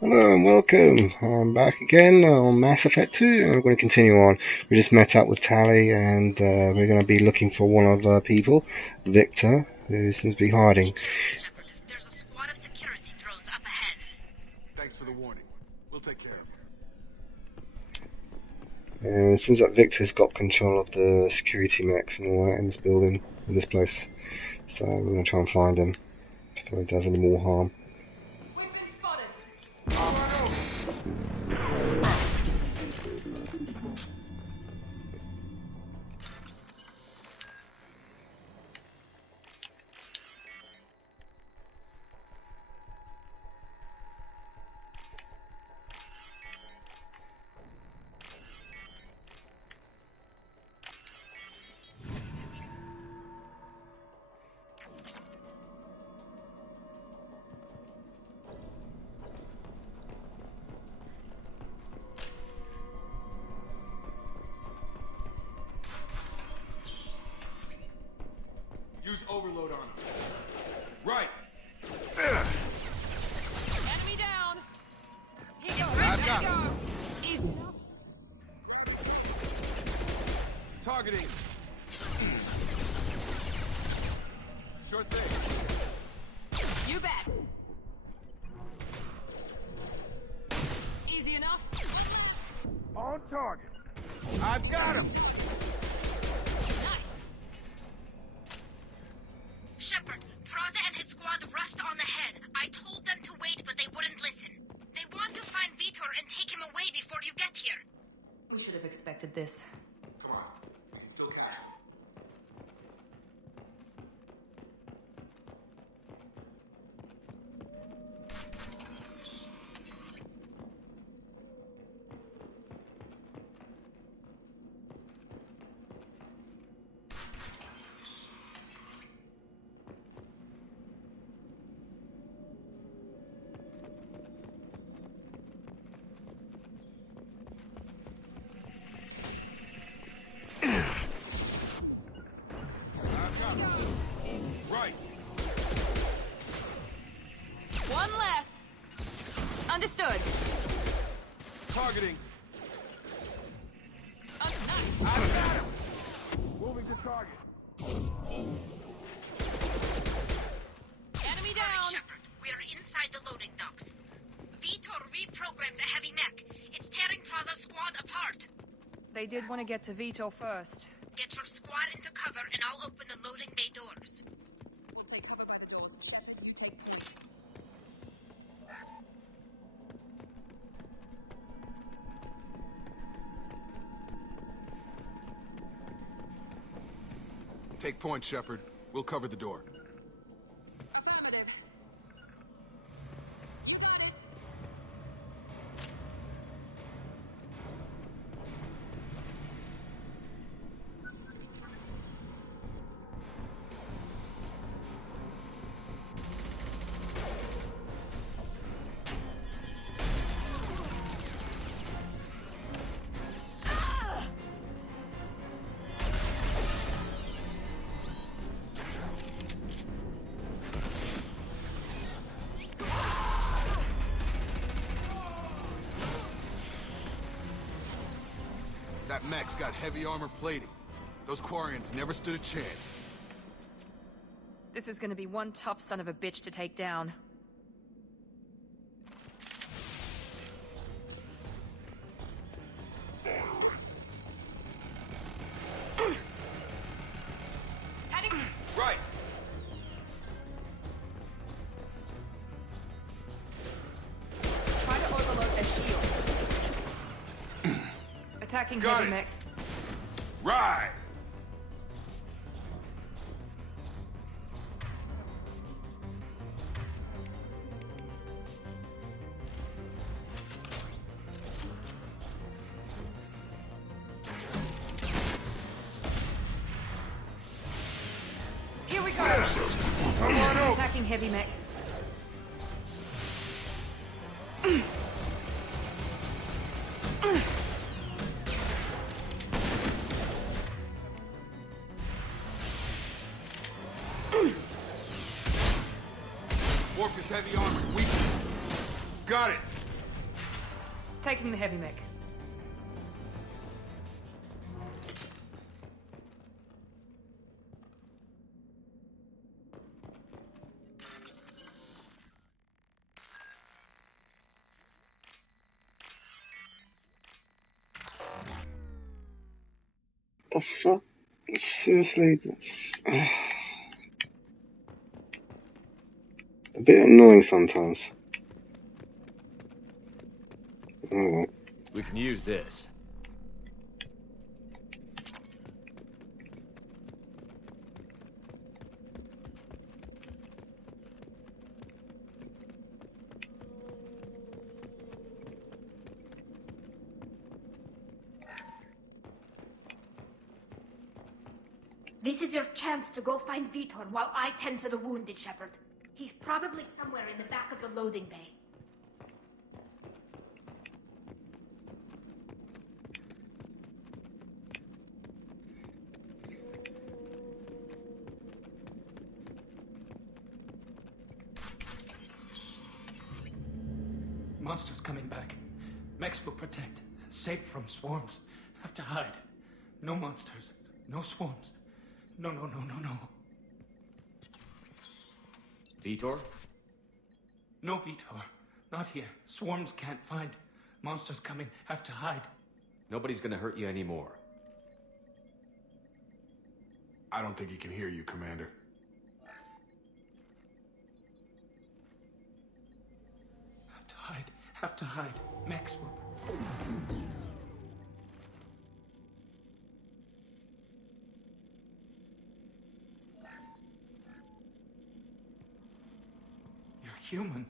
Hello and welcome. I'm back again on Mass Effect 2 and we're going to continue on. We just met up with Tali and we're going to be looking for one of the people, Victor, who seems to be hiding. Be careful, Shepard. There's a squad of security drones up ahead. Thanks for the warning. We'll take care of it. And it seems like Victor's got control of the security mechs and all that in this building, in this place. So we're going to try and find him before he does any more harm. Use overload on him. Right. Enemy down. Here you go. There you go. Easy. Targeting. Sure thing. You bet. Easy enough. On target. I've got him. Nice. Shepard, Praza and his squad rushed on ahead. I told them to wait, but they wouldn't listen. They want to find Vitor and take him away before you get here. We should have expected this. Come on. We can still catch him. Right. One less. Understood. Targeting. Nice. I've got him. Moving to target. Enemy down. Hurry, Shepard. We're inside the loading docks. Vitor reprogrammed the heavy mech. It's tearing Praza's squad apart. They did want to get to Vito first. Get your squad into cover and I'll open the loading bay doors. We'll take cover by the doors. Shepard, you take point. Take point, Shepard. We'll cover the door. Affirmative. You got it. That mech's got heavy armor plating. Those Quarians never stood a chance. This is gonna be one tough son of a bitch to take down. Heading. Right. Try to overload their shields. Attacking Got heavy it. mech. Right. Here we go. Come on over. Attacking heavy mech. Warp is heavy armor. We got it. Taking the heavy mech. The fuck? Seriously, that's a bit annoying sometimes. Oh, We can use this. This is your chance to go find Vitor while I tend to the wounded, Shepard. He's probably somewhere in the back of the loading bay. Monsters coming back. Mechs will protect. Safe from swarms. Have to hide. No monsters. No swarms. No. Vitor? No Vitor. Not here. Swarms can't find. Monsters coming. Have to hide. Nobody's gonna hurt you anymore. I don't think he can hear you, Commander. Have to hide. Have to hide. Mechs will... You're human.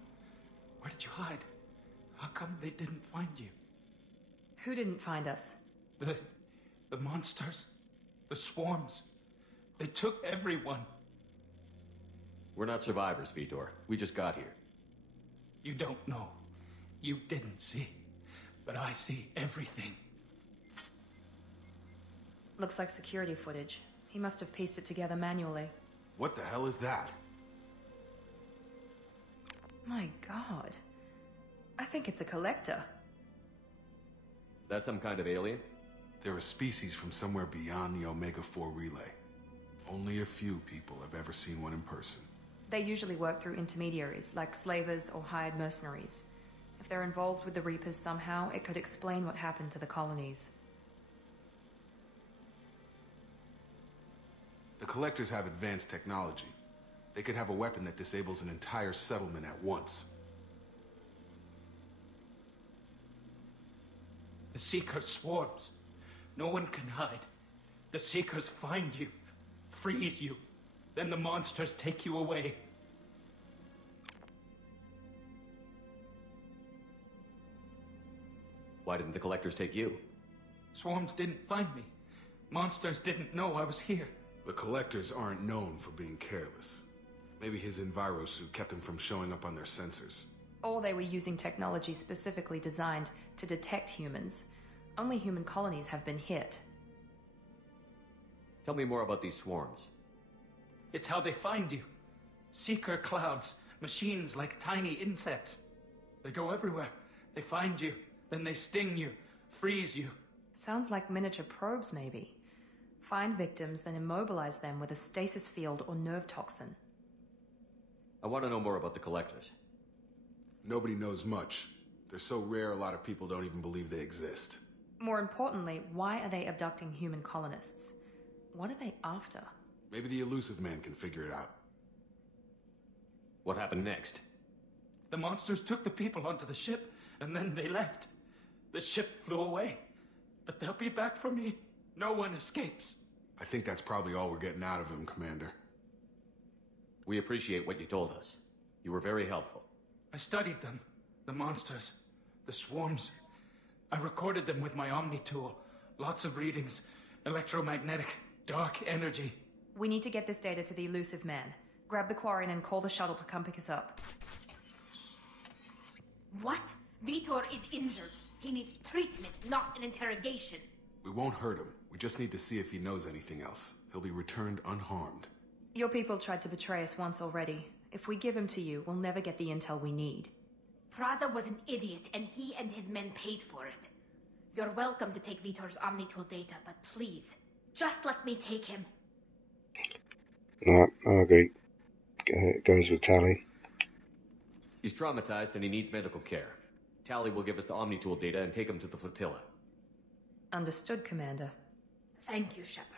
Where did you hide? How come they didn't find you? Who didn't find us? The monsters. The swarms. They took everyone. We're not survivors, Vitor. We just got here. You don't know. You didn't see. But I see everything. Looks like security footage. He must have pieced it together manually. What the hell is that? My god. I think it's a collector. Is that some kind of alien? They're a species from somewhere beyond the Omega-4 relay. Only a few people have ever seen one in person. They usually work through intermediaries, like slavers or hired mercenaries. If they're involved with the Reapers somehow, it could explain what happened to the colonies. The Collectors have advanced technology. They could have a weapon that disables an entire settlement at once. The Seekers swarms. No one can hide. The Seekers find you, freeze you. Then the monsters take you away. Why didn't the Collectors take you? Swarms didn't find me. Monsters didn't know I was here. The Collectors aren't known for being careless. Maybe his Enviro suit kept him from showing up on their sensors. Or they were using technology specifically designed to detect humans. Only human colonies have been hit. Tell me more about these swarms. It's how they find you. Seeker clouds, machines like tiny insects. They go everywhere. They find you, then they sting you, freeze you. Sounds like miniature probes, maybe. Find victims, then immobilize them with a stasis field or nerve toxin. I want to know more about the Collectors. Nobody knows much. They're so rare a lot of people don't even believe they exist. More importantly, why are they abducting human colonists? What are they after? Maybe the Elusive Man can figure it out. What happened next? The monsters took the people onto the ship, and then they left. The ship flew away. But they'll be back for me. No one escapes. I think that's probably all we're getting out of him, Commander. We appreciate what you told us. You were very helpful. I studied them. The monsters. The swarms. I recorded them with my Omni tool. Lots of readings. Electromagnetic. Dark energy. We need to get this data to the Elusive Man. Grab the Quarian and call the shuttle to come pick us up. What? Vitor is injured. He needs treatment, not an interrogation. We won't hurt him. We just need to see if he knows anything else. He'll be returned unharmed. Your people tried to betray us once already. If we give him to you, we'll never get the intel we need. Praza was an idiot, and he and his men paid for it. You're welcome to take Vitor's Omnitool data, but please, just let me take him. No, I agree. Goes with Tali. He's traumatized and he needs medical care. Tali will give us the Omnitool data and take him to the flotilla. Understood, Commander. Thank you, Shepard.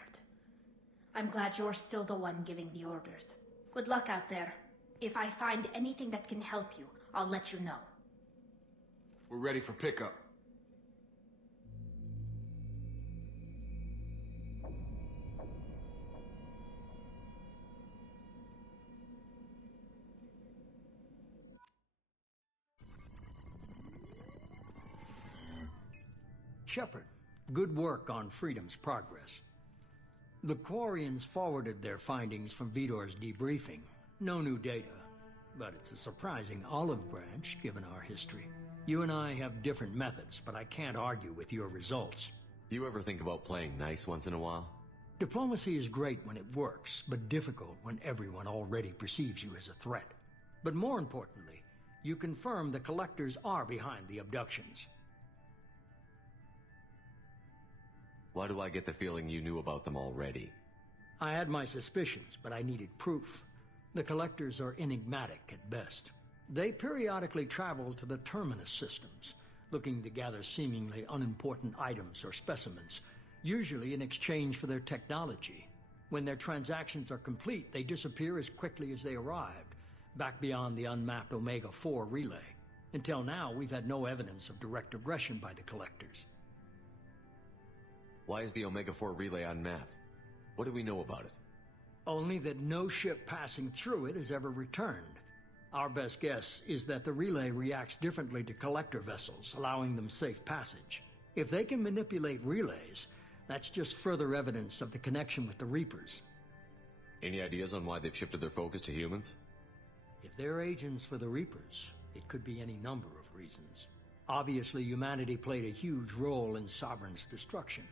I'm glad you're still the one giving the orders. Good luck out there. If I find anything that can help you, I'll let you know. We're ready for pickup. Shepard, good work on Freedom's progress. The Quarians forwarded their findings from Vitor's debriefing. No new data, but it's a surprising olive branch given our history. You and I have different methods, but I can't argue with your results. You ever think about playing nice once in a while? Diplomacy is great when it works, but difficult when everyone already perceives you as a threat. But more importantly, you confirm the Collectors are behind the abductions. Why do I get the feeling you knew about them already? I had my suspicions, but I needed proof. The Collectors are enigmatic at best. They periodically travel to the Terminus systems, looking to gather seemingly unimportant items or specimens, usually in exchange for their technology. When their transactions are complete, they disappear as quickly as they arrived, back beyond the unmapped Omega-4 relay. Until now, we've had no evidence of direct aggression by the Collectors. Why is the Omega-4 relay unmapped? What do we know about it? Only that no ship passing through it has ever returned. Our best guess is that the relay reacts differently to Collector vessels, allowing them safe passage. If they can manipulate relays, that's just further evidence of the connection with the Reapers. Any ideas on why they've shifted their focus to humans? If they're agents for the Reapers, it could be any number of reasons. Obviously, humanity played a huge role in Sovereign's destruction.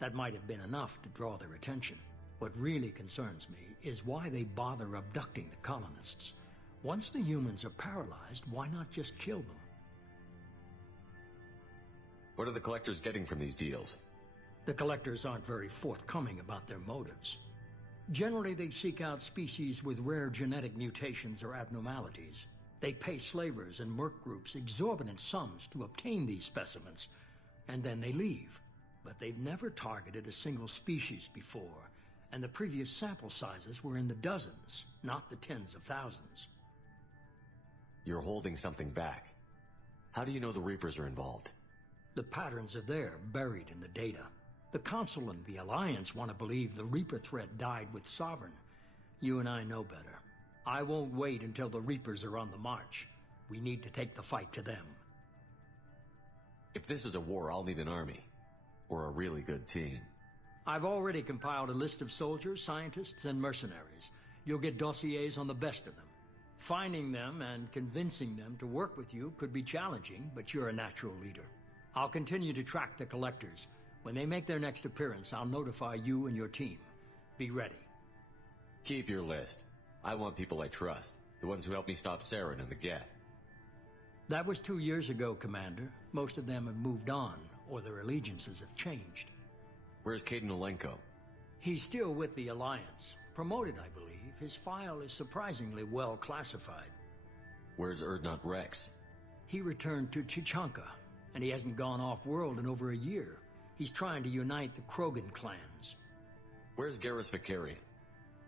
That might have been enough to draw their attention. What really concerns me is why they bother abducting the colonists. Once the humans are paralyzed, why not just kill them? What are the Collectors getting from these deals? The Collectors aren't very forthcoming about their motives. Generally, they seek out species with rare genetic mutations or abnormalities. They pay slavers and merc groups exorbitant sums to obtain these specimens, and then they leave. But they've never targeted a single species before, and the previous sample sizes were in the dozens, not the tens of thousands. You're holding something back. How do you know the Reapers are involved? The patterns are there, buried in the data. The Council and the Alliance want to believe the Reaper threat died with Sovereign. You and I know better. I won't wait until the Reapers are on the march. We need to take the fight to them. If this is a war, I'll need an army. Or a really good team. I've already compiled a list of soldiers, scientists, and mercenaries. You'll get dossiers on the best of them. Finding them and convincing them to work with you could be challenging, but you're a natural leader. I'll continue to track the Collectors. When they make their next appearance, I'll notify you and your team. Be ready. Keep your list. I want people I trust. The ones who helped me stop Saren and the Geth. That was 2 years ago, Commander. Most of them have moved on, or their allegiances have changed. Where's Kaidan Alenko? He's still with the Alliance. Promoted, I believe. His file is surprisingly well classified. Where's Urdnot Rex? He returned to Chichanka, and he hasn't gone off-world in over a year. He's trying to unite the Krogan clans. Where's Garrus Vakarian?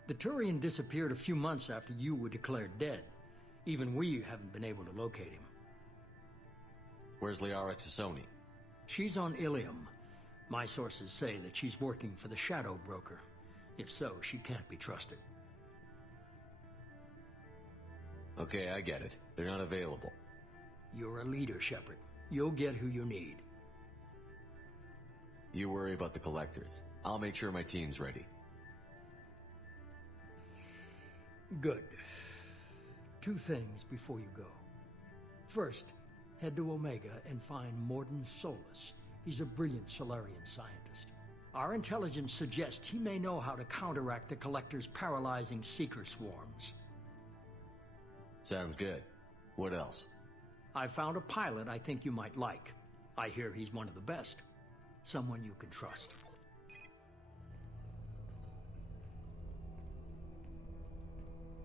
The Turian disappeared a few months after you were declared dead. Even we haven't been able to locate him. Where's Liara T'Soni? She's on Ilium. My sources say that she's working for the Shadow Broker. If so, she can't be trusted. Okay, I get it. They're not available. You're a leader, Shepard. You'll get who you need. You worry about the Collectors. I'll make sure my team's ready. Good. 2 things before you go. First, head to Omega and find Mordin Solus. He's a brilliant Solarian scientist. Our intelligence suggests he may know how to counteract the Collector's paralyzing Seeker swarms. Sounds good. What else? I found a pilot I think you might like. I hear he's one of the best. Someone you can trust.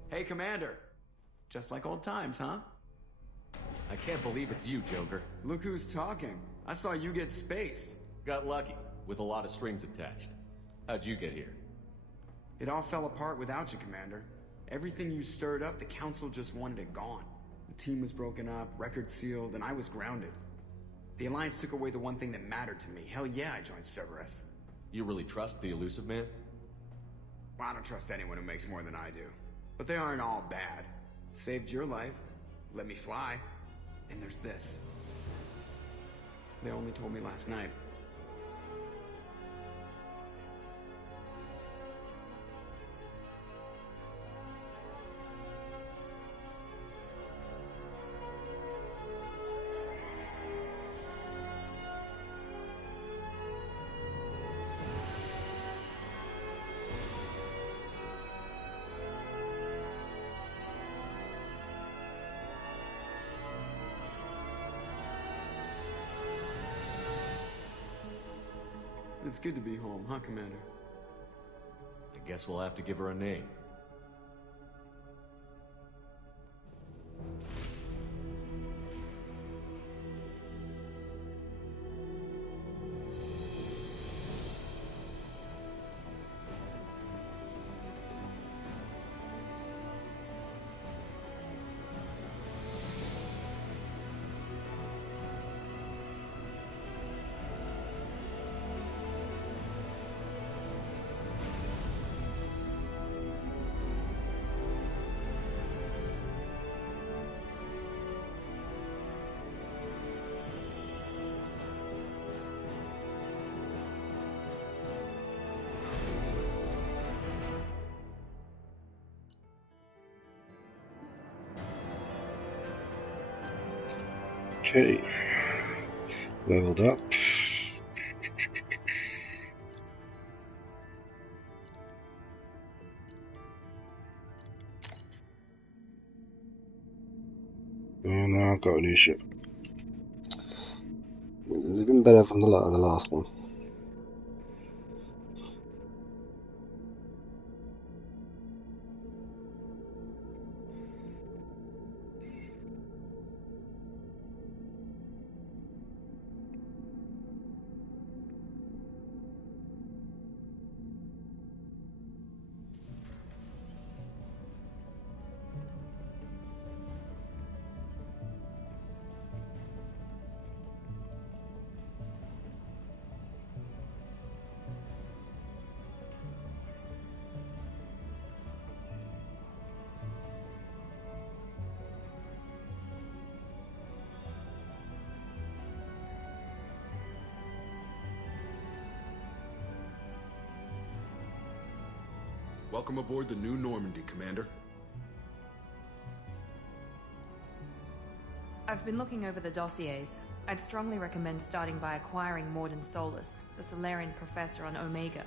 Hey, Commander. Just like old times, huh? I can't believe it's you, Joker. Look who's talking. I saw you get spaced. Got lucky, with a lot of strings attached. How'd you get here? It all fell apart without you, Commander. Everything you stirred up, the Council just wanted it gone. The team was broken up, records sealed, and I was grounded. The Alliance took away the one thing that mattered to me. Hell yeah, I joined Cerberus. You really trust the Illusive Man? Well, I don't trust anyone who makes more than I do. But they aren't all bad. Saved your life, let me fly, and there's this. They only told me last night. It's good to be home, huh, Commander? I guess we'll have to give her a name. Okay, leveled up. And now I've got a new ship. It's been better from the last one. Welcome aboard the new Normandy, Commander. I've been looking over the dossiers. I'd strongly recommend starting by acquiring Mordin Solus, the Solarian professor on Omega.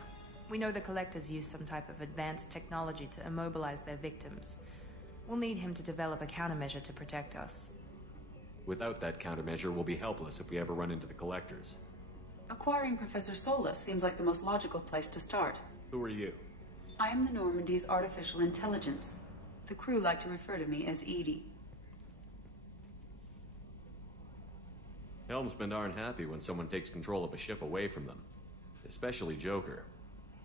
We know the Collectors use some type of advanced technology to immobilize their victims. We'll need him to develop a countermeasure to protect us. Without that countermeasure, we'll be helpless if we ever run into the Collectors. Acquiring Professor Solus seems like the most logical place to start. Who are you? I am the Normandy's artificial intelligence. The crew like to refer to me as Edie. Helmsmen aren't happy when someone takes control of a ship away from them. Especially Joker.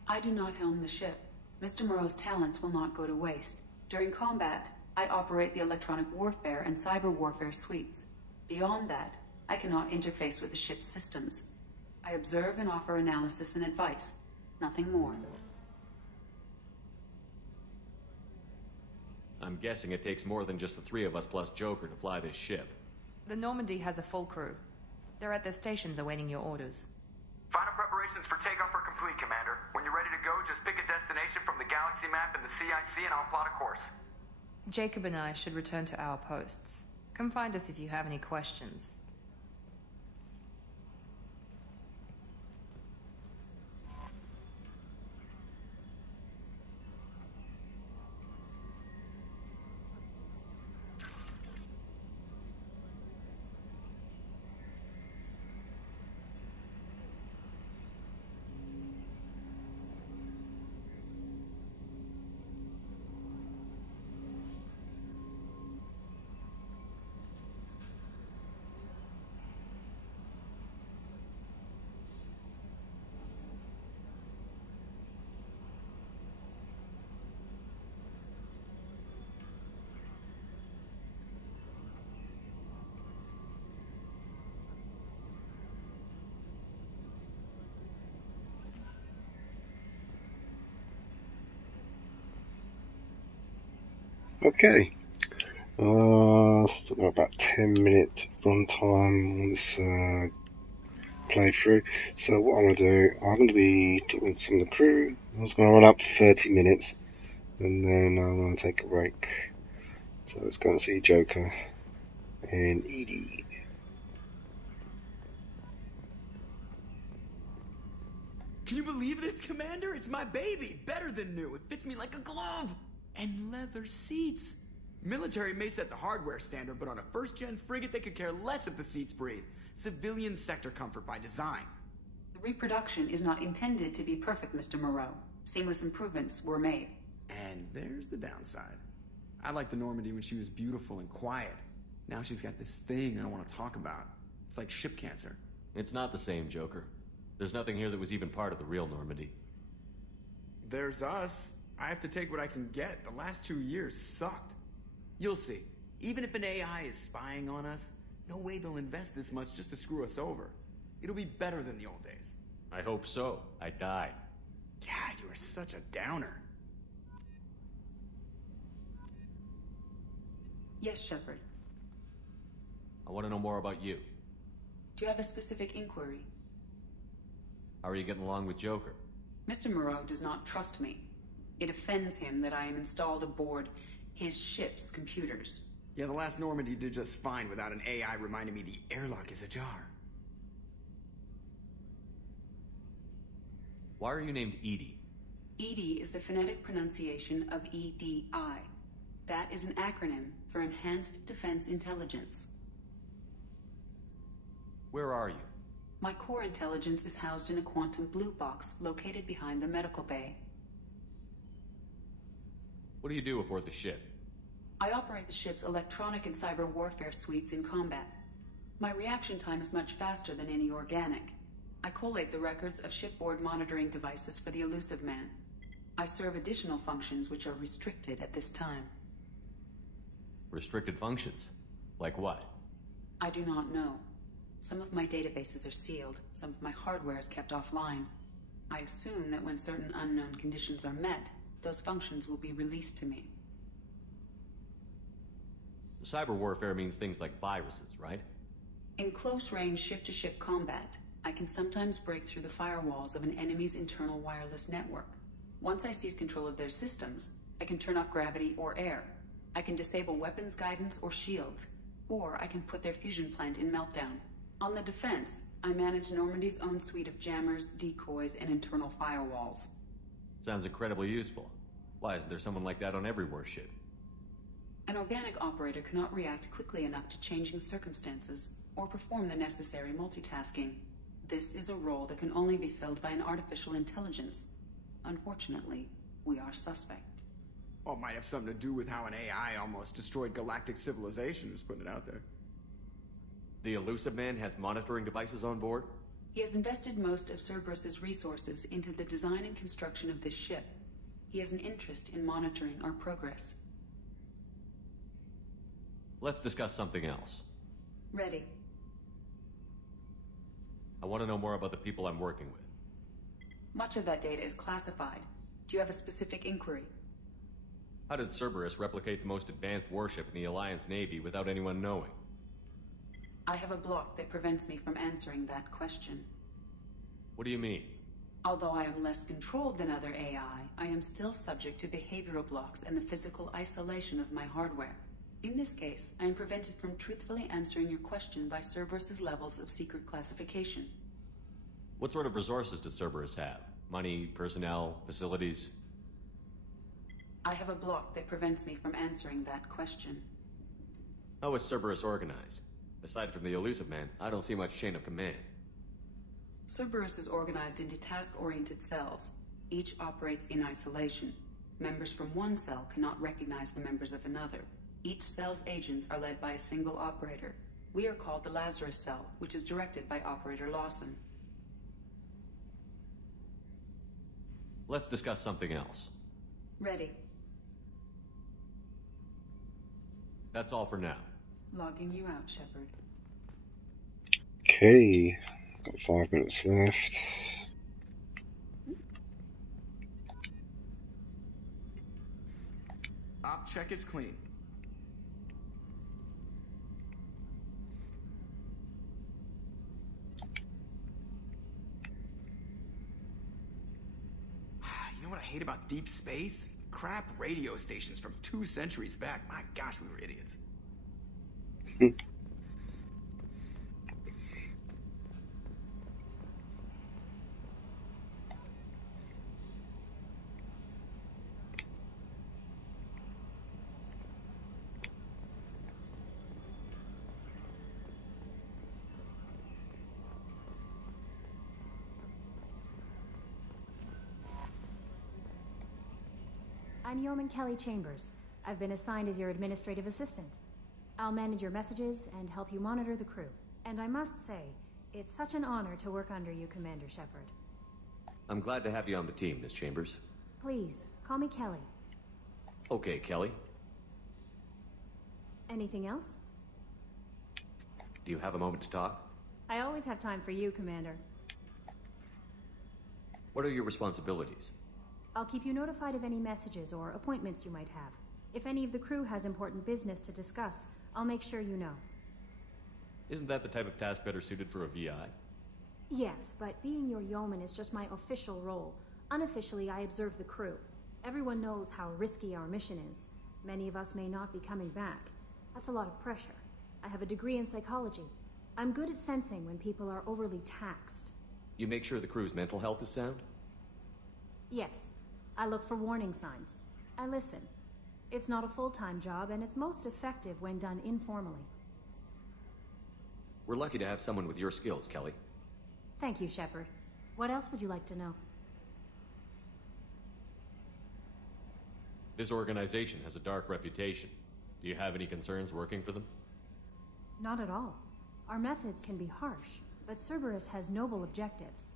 I do not helm the ship. Mr. Moreau's talents will not go to waste. During combat, I operate the electronic warfare and cyber warfare suites. Beyond that, I cannot interface with the ship's systems. I observe and offer analysis and advice. Nothing more. I'm guessing it takes more than just the three of us plus Joker to fly this ship. The Normandy has a full crew. They're at their stations awaiting your orders. Final preparations for takeoff are complete, Commander. When you're ready to go, just pick a destination from the galaxy map and the CIC and I'll plot a course. Jacob and I should return to our posts. Come find us if you have any questions. Okay. Still got about 10-minute runtime on this playthrough. So what I'm going to do, I'm going to be talking to some of the crew. I was going to run up to 30 minutes, and then I'm going to take a break. So let's go and see Joker and Edie. Can you believe this, Commander? It's my baby! Better than new. It fits me like a glove! And leather seats. Military may set the hardware standard, but on a first-gen frigate they could care less if the seats breathe. Civilian sector comfort by design. The reproduction is not intended to be perfect, Mr. Moreau. Seamless improvements were made. And there's the downside. I liked the Normandy when she was beautiful and quiet. Now she's got this thing I don't want to talk about. It's like ship cancer. It's not the same, Joker. There's nothing here that was even part of the real Normandy. There's us. I have to take what I can get. The last 2 years sucked. You'll see. Even if an AI is spying on us, no way they'll invest this much just to screw us over. It'll be better than the old days. I hope so. I died. Yeah, you are such a downer. Yes, Shepard. I want to know more about you. Do you have a specific inquiry? How are you getting along with Joker? Mr. Moreau does not trust me. It offends him that I am installed aboard his ship's computers. Yeah, the last Normandy did just fine without an AI reminding me the airlock is ajar. Why are you named Edie? EDI is the phonetic pronunciation of EDI. That is an acronym for Enhanced Defense Intelligence. Where are you? My core intelligence is housed in a quantum blue box located behind the medical bay. What do you do aboard the ship? I operate the ship's electronic and cyber warfare suites in combat. My reaction time is much faster than any organic. I collate the records of shipboard monitoring devices for the Elusive Man. I serve additional functions which are restricted at this time. Restricted functions? Like what? I do not know. Some of my databases are sealed, some of my hardware is kept offline. I assume that when certain unknown conditions are met, those functions will be released to me. Cyber warfare means things like viruses, right? In close-range ship-to-ship combat, I can sometimes break through the firewalls of an enemy's internal wireless network. Once I seize control of their systems, I can turn off gravity or air. I can disable weapons guidance or shields, or I can put their fusion plant in meltdown. On the defense, I manage Normandy's own suite of jammers, decoys, and internal firewalls. Sounds incredibly useful. Why isn't there someone like that on every warship? An organic operator cannot react quickly enough to changing circumstances or perform the necessary multitasking. This is a role that can only be filled by an artificial intelligence. Unfortunately, we are suspect. Well, it might have something to do with how an AI almost destroyed galactic civilization, just putting it out there. The Elusive Man has monitoring devices on board? He has invested most of Cerberus's resources into the design and construction of this ship. He has an interest in monitoring our progress. Let's discuss something else. Ready. I want to know more about the people I'm working with. Much of that data is classified. Do you have a specific inquiry? How did Cerberus replicate the most advanced warship in the Alliance Navy without anyone knowing? I have a block that prevents me from answering that question. What do you mean? Although I am less controlled than other AI, I am still subject to behavioral blocks and the physical isolation of my hardware. In this case, I am prevented from truthfully answering your question by Cerberus's levels of secret classification. What sort of resources does Cerberus have? Money, personnel, facilities? I have a block that prevents me from answering that question. How is Cerberus organized? Aside from the Elusive Man, I don't see much chain of command. Cerberus is organized into task-oriented cells. Each operates in isolation. Members from one cell cannot recognize the members of another. Each cell's agents are led by a single operator. We are called the Lazarus Cell, which is directed by Operator Lawson. Let's discuss something else. Ready. That's all for now. Logging you out, Shepard. Okay, got 5 minutes left. Op check is clean. You know what I hate about deep space? Crap radio stations from 2 centuries back. My gosh, we were idiots. I'm Yeoman Kelly Chambers. I've been assigned as your administrative assistant. I'll manage your messages and help you monitor the crew. And I must say, it's such an honor to work under you, Commander Shepard. I'm glad to have you on the team, Miss Chambers. Please, call me Kelly. Okay, Kelly. Anything else? Do you have a moment to talk? I always have time for you, Commander. What are your responsibilities? I'll keep you notified of any messages or appointments you might have. If any of the crew has important business to discuss, I'll make sure you know. Isn't that the type of task better suited for a VI? Yes, but being your yeoman is just my official role. Unofficially, I observe the crew. Everyone knows how risky our mission is. Many of us may not be coming back. That's a lot of pressure. I have a degree in psychology. I'm good at sensing when people are overly taxed. You make sure the crew's mental health is sound? Yes. I look for warning signs. I listen. It's not a full-time job, and it's most effective when done informally. We're lucky to have someone with your skills, Kelly. Thank you, Shepard. What else would you like to know? This organization has a dark reputation. Do you have any concerns working for them? Not at all. Our methods can be harsh, but Cerberus has noble objectives.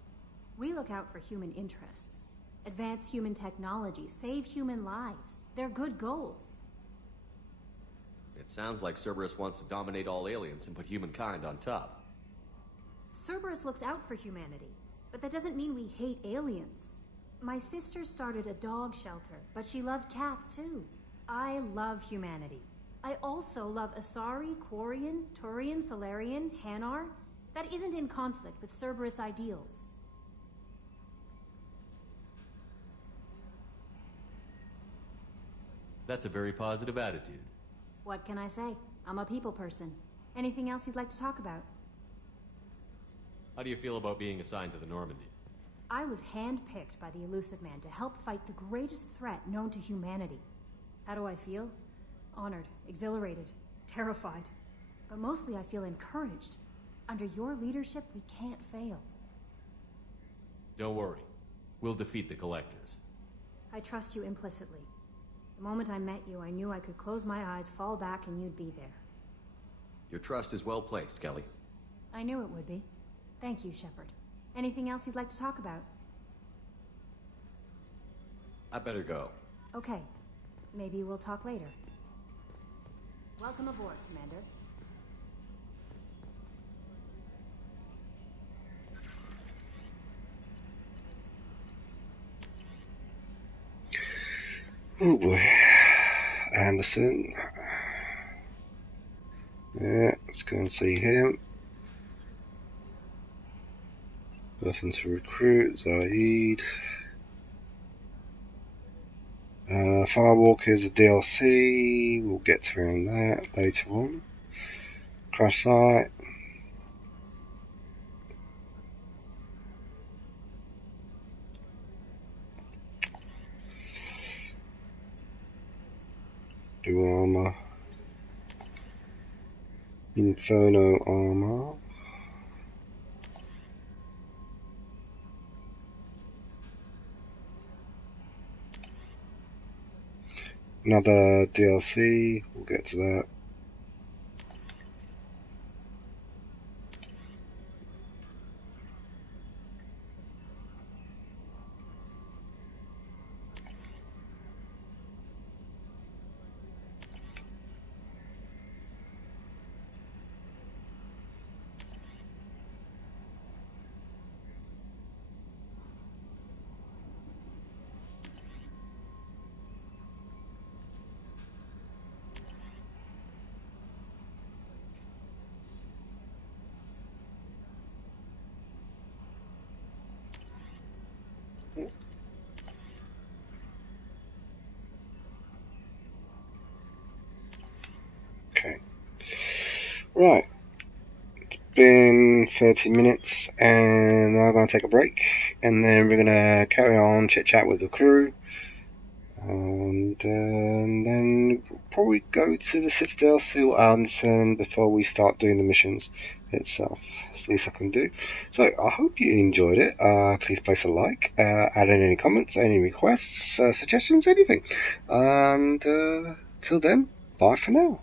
We look out for human interests. Advance human technology, save human lives. They're good goals. It sounds like Cerberus wants to dominate all aliens and put humankind on top. Cerberus looks out for humanity, but that doesn't mean we hate aliens. My sister started a dog shelter, but she loved cats too. I love humanity. I also love Asari, Quarian, Turian, Salarian, Hanar. That isn't in conflict with Cerberus ideals. That's a very positive attitude. What can I say? I'm a people person. Anything else you'd like to talk about? How do you feel about being assigned to the Normandy? I was handpicked by the Illusive Man to help fight the greatest threat known to humanity. How do I feel? Honored, exhilarated, terrified. But mostly I feel encouraged. Under your leadership, we can't fail. Don't worry. We'll defeat the Collectors. I trust you implicitly. The moment I met you, I knew I could close my eyes, fall back, and you'd be there. Your trust is well placed, Kelly. I knew it would be. Thank you, Shepard. Anything else you'd like to talk about? I better go. Okay. Maybe we'll talk later. Welcome aboard, Commander. Oh boy. Anderson. Yeah, let's go and see him. Person to recruit, Zaid. Firewalker is a DLC. We'll get to around that later on. Crash site. Do armor. Inferno armor. Another DLC, we'll get to that. Right, it's been 30 minutes and now I'm going to take a break, and then we're going to carry on chit chat with the crew, and then probably go to the Citadel, see what Anderson before we start doing the missions itself. That's the least I can do. So I hope you enjoyed it. Please place a like, add in any comments, any requests, suggestions, anything. And till then, bye for now.